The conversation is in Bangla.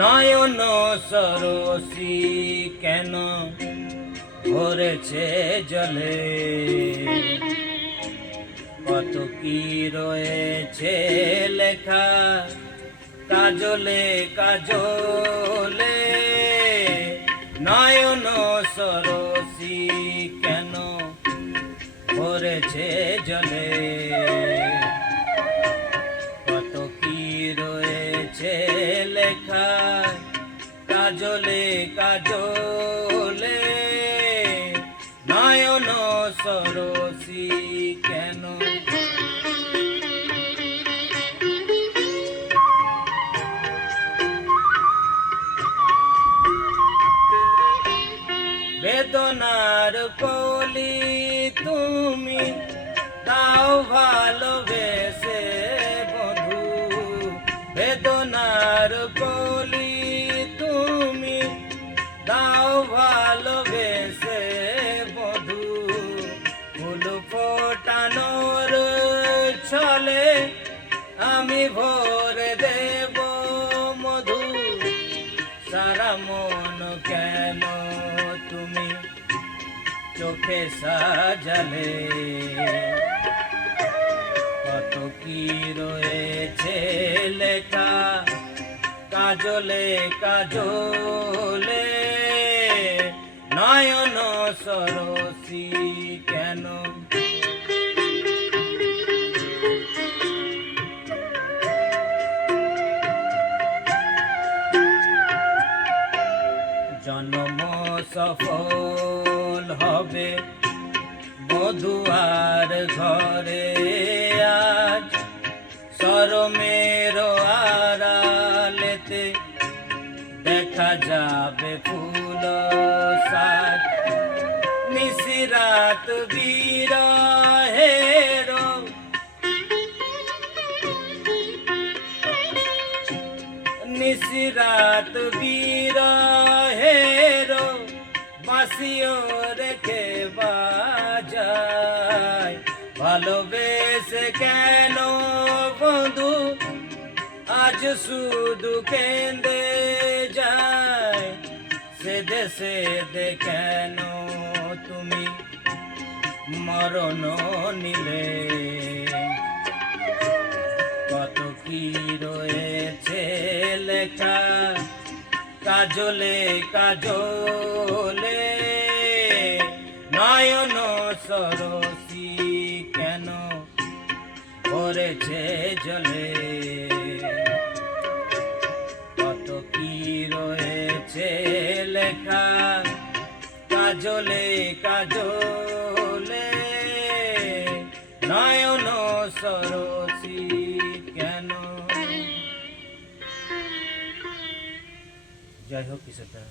নয়ন সরসী কেন ভরেছে জলে, কত কি রয়েছে লেখা কাজলে কাজলে। নয়ন সরসী কেন ভরেছে জলে, কত কি রয়েছে লেখা কাজলে কাজলে। নয়ন সরসী কেন, বেদনার কলি তুমি তাও ভালোবেসে বধু, বেদনার কলি তুমি তাও ভালোবেসে বধু। ফুল ফোটানোর ছলে আমি ভরে দেব মধু, সারা মন কেন তুমি চোখে সাজালে, কত কি রয়েছে লেখা কাজলে কাজলে। নয়ন সরসী কেন, জন্ম সফল হবে বধুয়ার ঘরে আজ, শরমের আড়ালেতে দেখা যাবে ফুল সাজ। নিশিরাত বিরহের নিশিরাত বিরহের বাঁশিও রেখে বাজায়। ভালোবেসে কেন বন্ধু আজ শুধু কেঁদে যায়, সেদে সেদে কেন তুমি মরণ নিলে। কত কি রয়েছে লেখা কাজলে কাজলে। নয়ন সরসী কেন ভরেছে জলে, কত কি রয়েছে লেখা কাজলে কাজলে। নয়ন সরসী কেন। যাই হোক কিছুটা